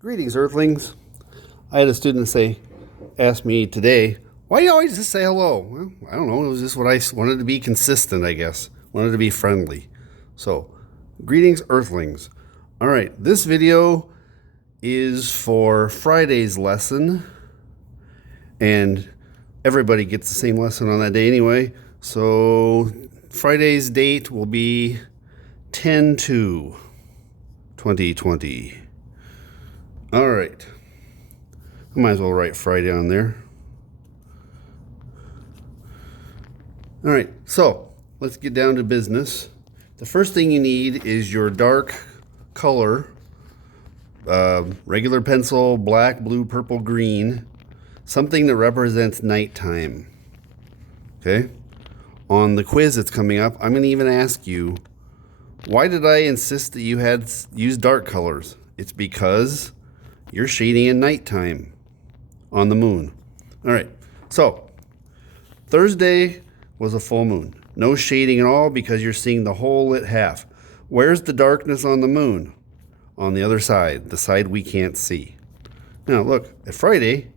Greetings, Earthlings. I had a student ask me today, why do you always just say hello? Well, I don't know. It was just what I wanted to be consistent, I guess. Wanted to be friendly. So, greetings, Earthlings. All right, this video is for Friday's lesson, and everybody gets the same lesson on that day anyway. So, Friday's date will be 10/2/2020. All right. I might as well write Friday on there. All right, so let's get down to business. The first thing you need is your dark color, regular pencil, black, blue, purple, green, something that represents nighttime. Okay? On the quiz that's coming up, I'm going to even ask you, why did I insist that you had used dark colors? It's because you're shading in nighttime on the moon. All right, so Thursday was a full moon. No shading at all because you're seeing the whole lit half. Where's the darkness on the moon? On the other side, the side we can't see. Now look, at Friday,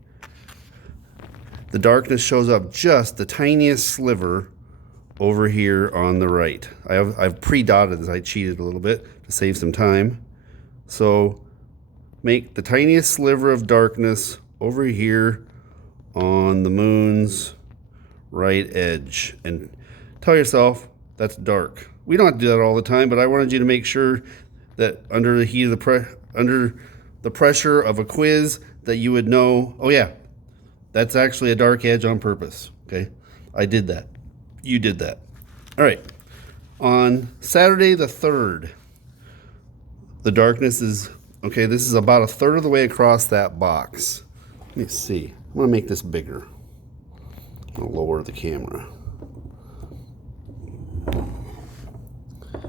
the darkness shows up just the tiniest sliver over here on the right. I've pre-dotted this. I cheated a little bit to save some time. So make the tiniest sliver of darkness over here on the moon's right edge and tell yourself that's dark. We don't have to do that all the time, but I wanted you to make sure that under the heat of under the pressure of a quiz that you would know, oh yeah, that's actually a dark edge on purpose. Okay, I did that. You did that. All right. On Saturday the 3rd, the darkness is, okay, this is about a third of the way across that box. Let me see. I'm going to make this bigger. I'm going to lower the camera.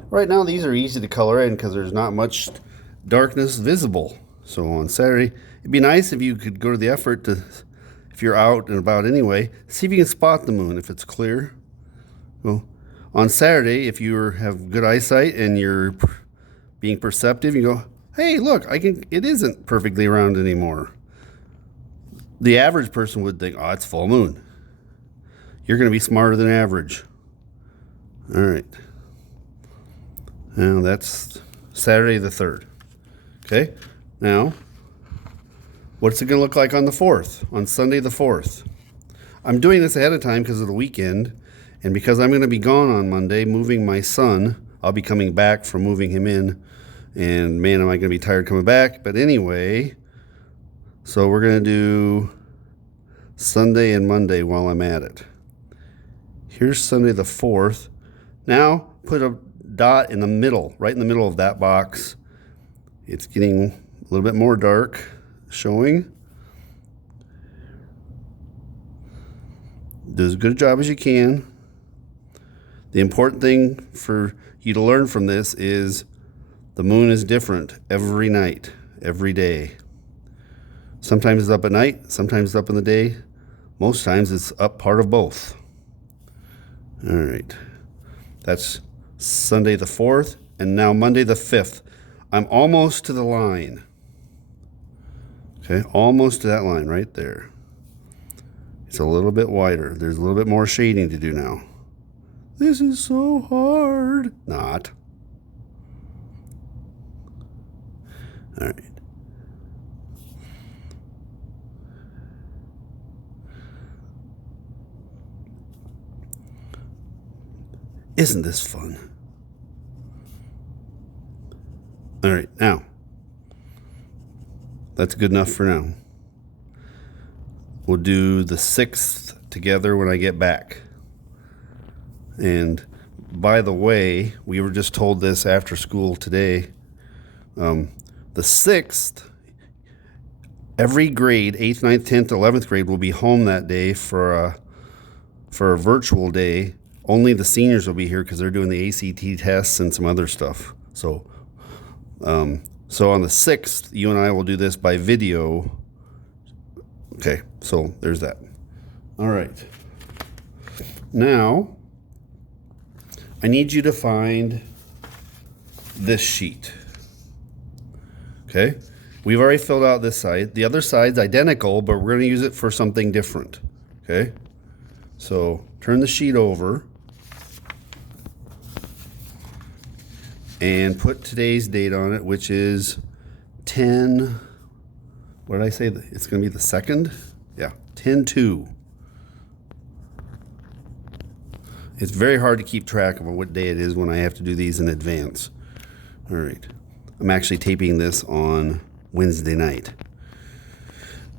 Right now, these are easy to color in because there's not much darkness visible. So on Saturday, it'd be nice if you could go to the effort to, if you're out and about anyway, see if you can spot the moon if it's clear. Well, on Saturday, if you have good eyesight and you're being perceptive, you go, hey, look, it isn't perfectly round anymore. The average person would think, oh, it's full moon. You're going to be smarter than average. All right. Now that's Saturday the 3rd. Okay. Now, what's it going to look like on the 4th? On Sunday the 4th. I'm doing this ahead of time because of the weekend. And because I'm going to be gone on Monday, moving my son. I'll be coming back from moving him in. And man, am I going to be tired coming back. But anyway, so we're going to do Sunday and Monday while I'm at it. Here's Sunday the 4th. Now put a dot in the middle, right in the middle of that box. It's getting a little bit more dark showing. Do as good a job as you can. The important thing for you to learn from this is the moon is different every night, every day. Sometimes it's up at night, sometimes it's up in the day. Most times it's up part of both. All right. That's Sunday the 4th, and now Monday the 5th. I'm almost to the line. Okay, almost to that line right there. It's a little bit wider. There's a little bit more shading to do now. This is so hard. Not. All right. Isn't this fun? All right, now, that's good enough for now. We'll do the 6th together when I get back. And by the way, we were just told this after school today. The 6th, every grade, 8th, 9th, 10th, 11th grade, will be home that day for a virtual day. Only the seniors will be here because they're doing the ACT tests and some other stuff. So on the 6th, you and I will do this by video. Okay, so there's that. All right. Now, I need you to find this sheet. Okay? We've already filled out this side. The other side's identical, but we're going to use it for something different. Okay? So turn the sheet over and put today's date on it, which is 10, what did I say? It's going to be the 2nd? Yeah, 10/2. It's very hard to keep track of what day it is when I have to do these in advance. All right. I'm actually taping this on Wednesday night.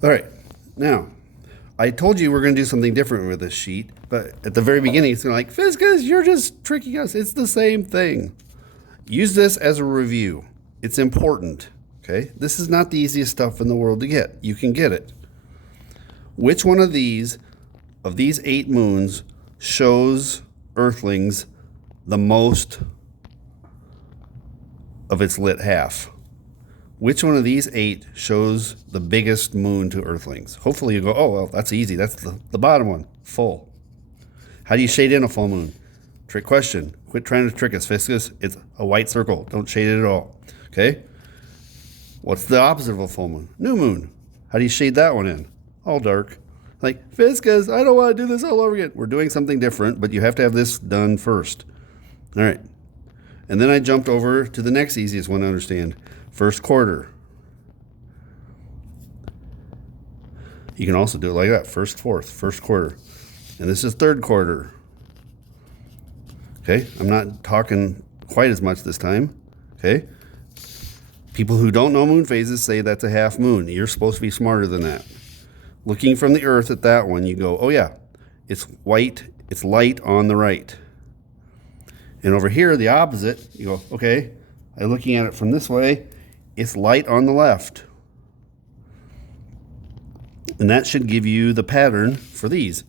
All right. Now, I told you we're going to do something different with this sheet, but at the very beginning, it's like, Fiscus, you're just tricking us. It's the same thing. Use this as a review. It's important. Okay? This is not the easiest stuff in the world to get. You can get it. Which one of these 8 moons, shows Earthlings the most of its lit half? Which one of these 8 shows the biggest moon to Earthlings? Hopefully you go, oh, well, that's easy. That's the bottom one, full. How do you shade in a full moon? Trick question. Quit trying to trick us, Fiscus. It's a white circle. Don't shade it at all. Okay? What's the opposite of a full moon? New moon. How do you shade that one in? All dark. Like, Fiscus, I don't want to do this all over again. We're doing something different, but you have to have this done first. All right. And then I jumped over to the next easiest one to understand. First quarter. You can also do it like that. First quarter. And this is third quarter. Okay? I'm not talking quite as much this time. Okay? People who don't know moon phases say that's a half moon. You're supposed to be smarter than that. Looking from the Earth at that one, you go, oh yeah, it's white, it's light on the right. And over here, the opposite, you go, okay, I'm looking at it from this way, it's light on the left. And that should give you the pattern for these.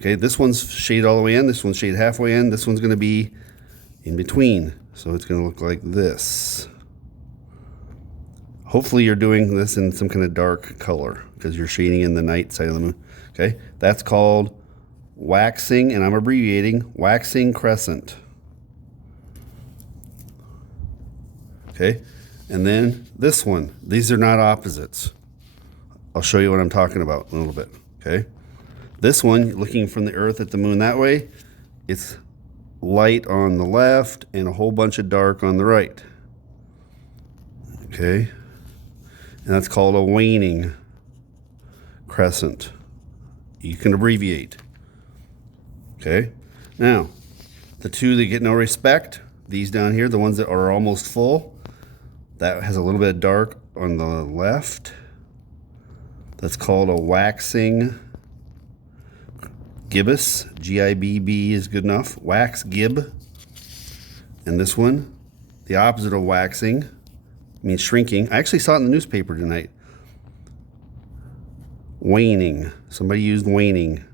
Okay, this one's shade all the way in, this one's shade halfway in, this one's going to be in between. So it's going to look like this. Hopefully you're doing this in some kind of dark color because you're shading in the night side of the moon. Okay, that's called waxing, and I'm abbreviating, waxing crescent. Okay, and then this one. These are not opposites. I'll show you what I'm talking about in a little bit. Okay, this one, looking from the Earth at the moon that way, it's light on the left and a whole bunch of dark on the right. Okay. And that's called a waning crescent. You can abbreviate. Okay? Now, the two that get no respect, these down here, the ones that are almost full, that has a little bit of dark on the left. That's called a waxing gibbous. G-I-B-B is good enough. Wax gib. And this one, the opposite of waxing, means shrinking. I actually saw it in the newspaper tonight. Waning. Somebody used waning.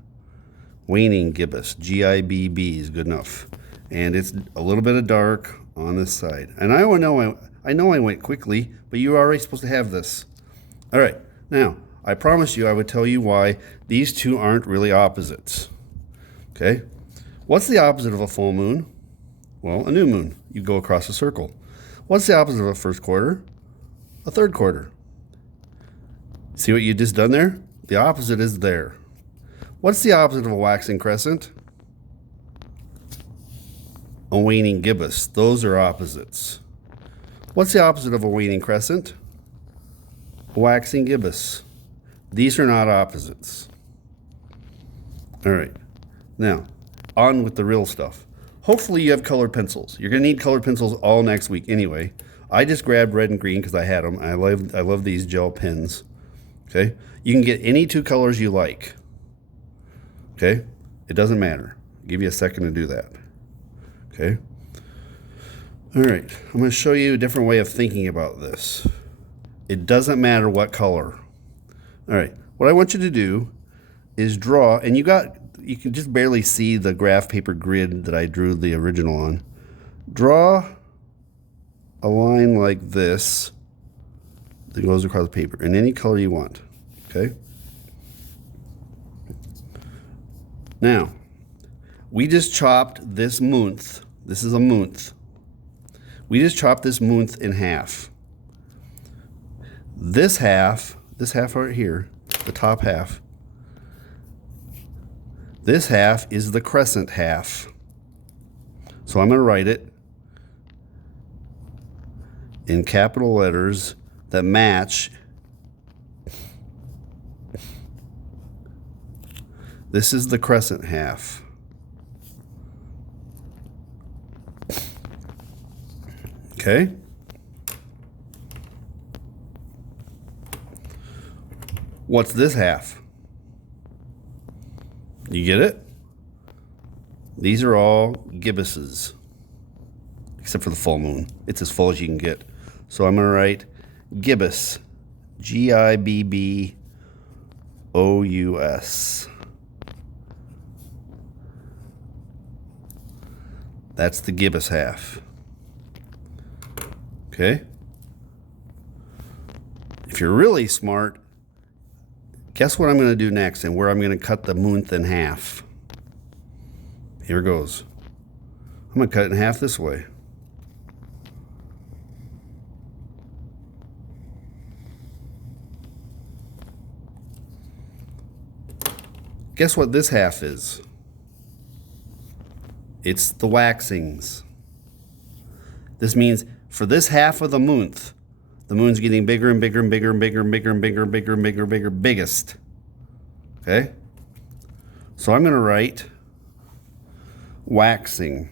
Waning gibbous. G-I-B-B is good enough. And it's a little bit of dark on this side. And I know I went quickly, but you are already supposed to have this. All right. Now, I promised you I would tell you why these two aren't really opposites. Okay? What's the opposite of a full moon? Well, a new moon. You go across a circle. What's the opposite of a first quarter? A third quarter. See what you just done there? The opposite is there. What's the opposite of a waxing crescent? A waning gibbous. Those are opposites. What's the opposite of a waning crescent? A waxing gibbous. These are not opposites. All right. Now, on with the real stuff. Hopefully you have colored pencils. You're going to need colored pencils all next week anyway. I just grabbed red and green because I had them. I love these gel pens. Okay? You can get any two colors you like. Okay? It doesn't matter. I'll give you a second to do that. Okay? All right. I'm going to show you a different way of thinking about this. It doesn't matter what color. All right. What I want you to do is draw, and you can just barely see the graph paper grid that I drew the original on. Draw a line like this that goes across the paper in any color you want. Okay? Now, we just chopped this month. This is a month. We just chopped this month in half. This half right here, the top half, this half is the crescent half. So I'm going to write it in capital letters that match. This is the crescent half. Okay? What's this half? You get it? These are all gibbuses, except for the full moon. It's as full as you can get. So I'm going to write gibbous, Gibbous. That's the gibbous half. Okay? If you're really smart, guess what I'm going to do next and where I'm going to cut the moonth in half. Here it goes. I'm going to cut it in half this way. Guess what this half is? It's the waxings. This means for this half of the moonth, the moon's getting bigger and bigger and bigger and bigger and bigger and bigger and bigger and bigger and bigger, biggest. Okay? So I'm going to write waxing.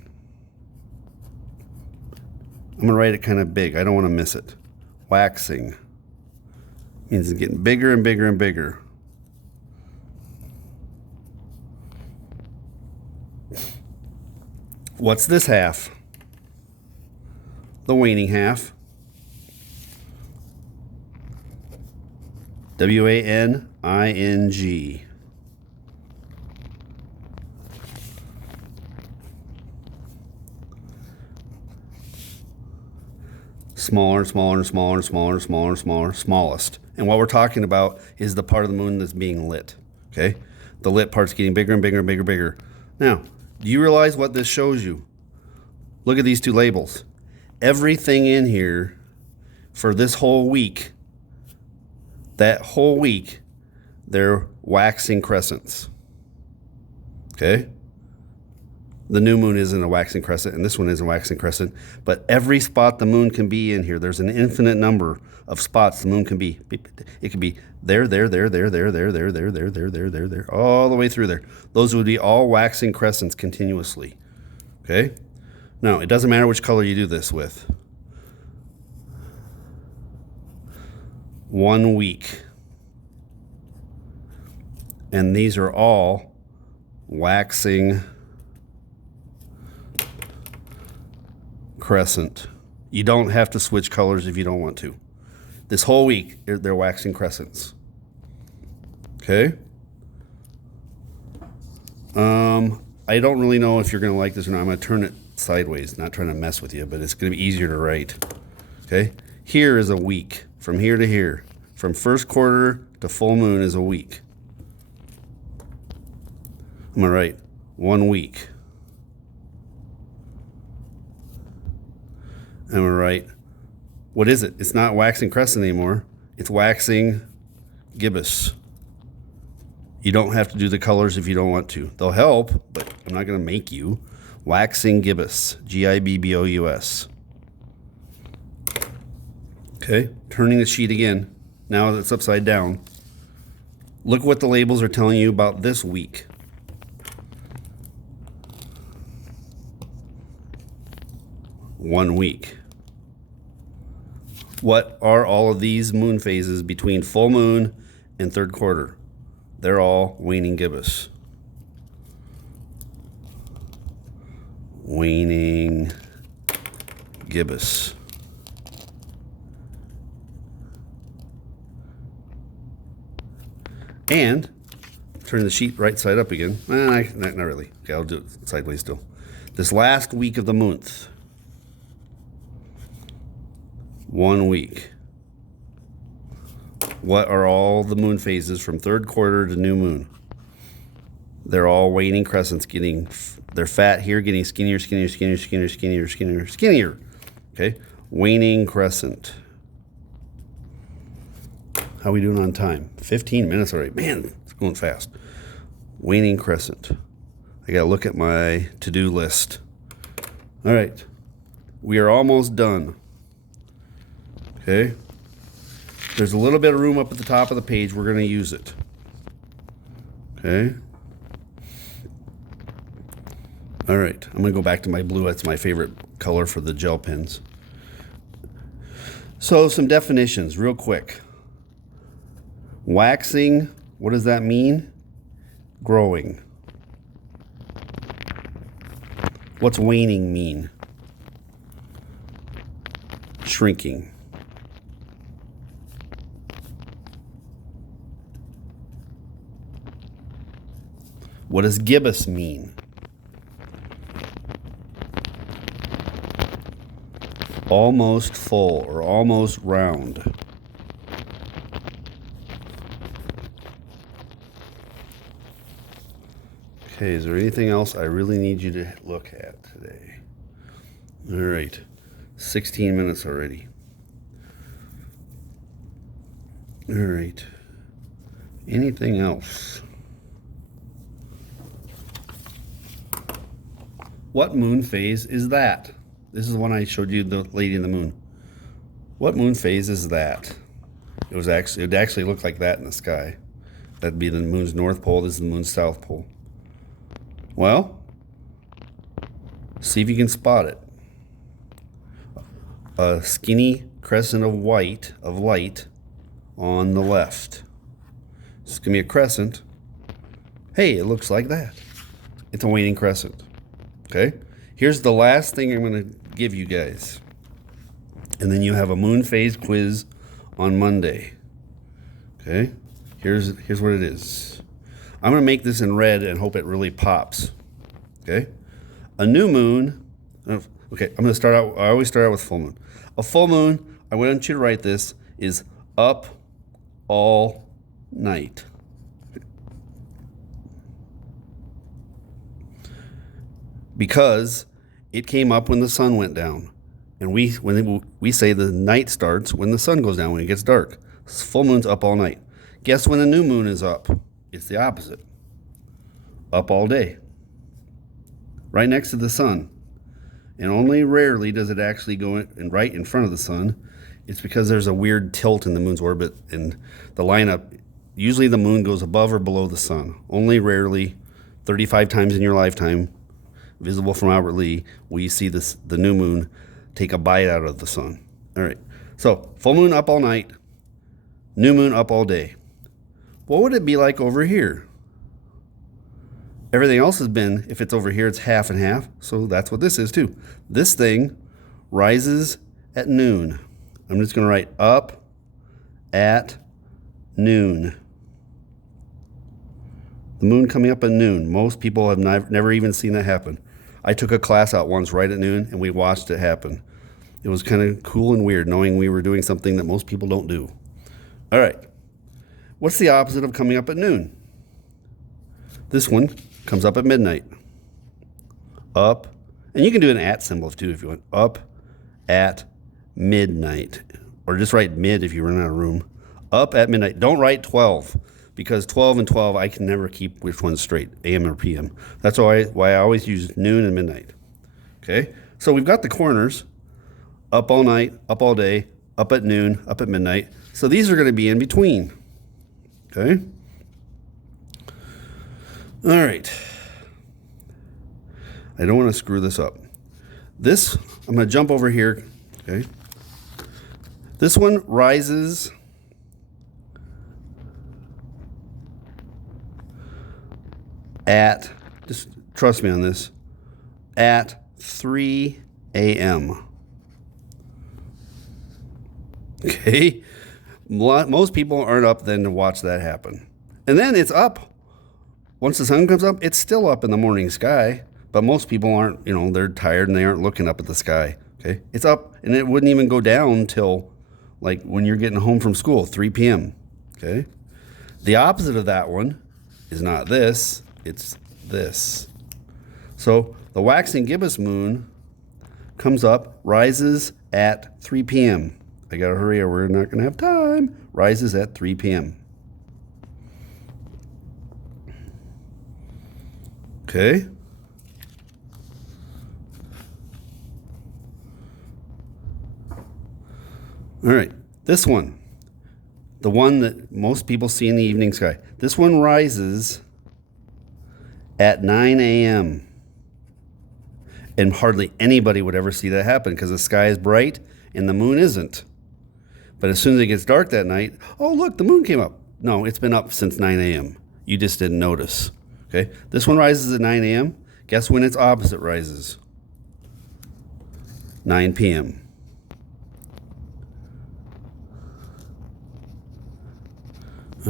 I'm going to write it kind of big. I don't want to miss it. Waxing means it's getting bigger and bigger and bigger. What's this half? The waning half. Waning. Smaller, smaller, smaller, smaller, smaller, smaller, smallest. And what we're talking about is the part of the moon that's being lit. Okay? The lit part's getting bigger and bigger and bigger and bigger. Now, do you realize what this shows you? Look at these two labels. Everything in here for this whole week, that whole week, they're waxing crescents. Okay? The new moon isn't a waxing crescent, and this one isn't a waxing crescent. But every spot the moon can be in here, there's an infinite number of spots the moon can be. It could be there, all the way through there. Those would be all waxing crescents continuously. Okay? Now, it doesn't matter which color you do this with. 1 week. And these are all waxing crescent. You don't have to switch colors if you don't want to. This whole week, they're waxing crescents. Okay? I don't really know if you're going to like this or not. I'm going to turn it sideways, not trying to mess with you, but it's going to be easier to write. Okay? Here is a week. From here to here. From first quarter to full moon is a week. I'm going to write 1 week. I'm going to write, what is it? It's not waxing crescent anymore. It's waxing gibbous. You don't have to do the colors if you don't want to. They'll help, but I'm not going to make you. Waxing gibbous. Gibbous. Okay, turning the sheet again. Now it's upside down. Look what the labels are telling you about this week. One week. What are all of these moon phases between full moon and third quarter? They're all waning gibbous. Waning gibbous. And turn the sheet right side up again. Not really. Okay, I'll do it sideways still. This last week of the month. 1 week. What are all the moon phases from third quarter to new moon? They're all waning crescents they're fat here, getting skinnier. Okay? Waning crescent. How we doing on time? 15 minutes already. Man, it's going fast. Waning crescent. I gotta look at my to-do list. All right. We are almost done. Okay. There's a little bit of room up at the top of the page. We're gonna use it. Okay. All right. I'm gonna go back to my blue. That's my favorite color for the gel pens. So some definitions real quick. Waxing, what does that mean? Growing. What's waning mean? Shrinking. What does gibbous mean? Almost full or almost round. Okay, is there anything else I really need you to look at today? All right, 16 minutes already. All right, anything else? What moon phase is that? This is the one I showed you, the lady in the moon. What moon phase is that? It would actually look like that in the sky. That'd be the moon's north pole. This is the moon's south pole. Well, see if you can spot it. A skinny crescent of white, of light, on the left. This is gonna be a crescent. Hey, it looks like that. It's a waning crescent. Okay? Here's the last thing I'm gonna give you guys. And then you have a moon phase quiz on Monday. Okay? Here's what it is. I'm going to make this in red and hope it really pops. Okay? A new moon. Okay, I'm going to start out. I always start out with full moon. A full moon, I want you to write this, is up all night. Because it came up when the sun went down. And we say the night starts when the sun goes down, when it gets dark. Full moon's up all night. Guess when the new moon is up? It's the opposite. Up all day. Right next to the sun. And only rarely does it actually go right in front of the sun. It's because there's a weird tilt in the moon's orbit and the lineup. Usually the moon goes above or below the sun. Only rarely, 35 times in your lifetime, visible from outwardly, will you see the new moon take a bite out of the sun. All right. So full moon up all night. New moon up all day. What would it be like over here? Everything else has been, if it's over here, it's half and half. So that's what this is too. This thing rises at noon. I'm just going to write up at noon. The moon coming up at noon. Most people have never even seen that happen. I took a class out once right at noon and we watched it happen. It was kind of cool and weird knowing we were doing something that most people don't do. All right. What's the opposite of coming up at noon? This one comes up at midnight. Up, and you can do an at symbol too if you want. Up at midnight. Or just write mid if you run out of room. Up at midnight. Don't write 12 because 12 and 12, I can never keep which one's straight, AM or PM. That's why I always use noon and midnight. Okay? So we've got the corners. Up all night, up all day, up at noon, up at midnight. So these are going to be in between. Okay? All right. I don't want to screw this up. This, I'm going to jump over here. Okay? This one rises at, just trust me on this, at 3 a.m. Okay? Most people aren't up then to watch that happen. And then it's up. Once the sun comes up, it's still up in the morning sky. But most people aren't, they're tired and they aren't looking up at the sky. Okay? It's up and it wouldn't even go down till like when you're getting home from school, 3 p.m. Okay? The opposite of that one is not this, it's this. So the waxing gibbous moon comes up, rises at 3 p.m. I gotta hurry or we're not gonna have time. Rises at 3 p.m. Okay. All right, this one, the one that most people see in the evening sky. This one rises at 9 a.m. And hardly anybody would ever see that happen because the sky is bright and the moon isn't. But as soon as it gets dark that night, oh, look, the moon came up. No, it's been up since 9 a.m. You just didn't notice. Okay, this one rises at 9 a.m. Guess when its opposite rises? 9 p.m.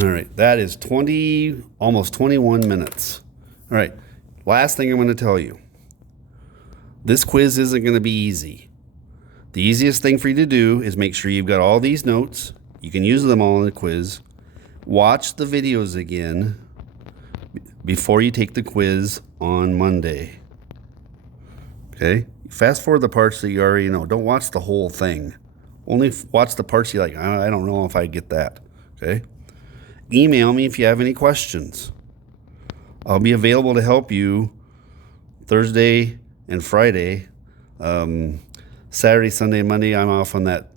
All right, that is almost 21 minutes. All right, last thing I'm going to tell you. This quiz isn't going to be easy. The easiest thing for you to do is make sure you've got all these notes. You can use them all in the quiz. Watch the videos again before you take the quiz on Monday. Okay? Fast forward the parts that you already know. Don't watch the whole thing. Only watch the parts you like. I don't know if I get that. Okay? Email me if you have any questions. I'll be available to help you Thursday and Friday. Saturday, Sunday, and Monday, I'm off on that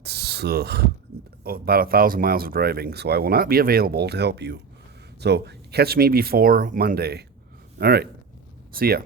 about 1,000 miles of driving, so I will not be available to help you. So catch me before Monday. All right. See ya.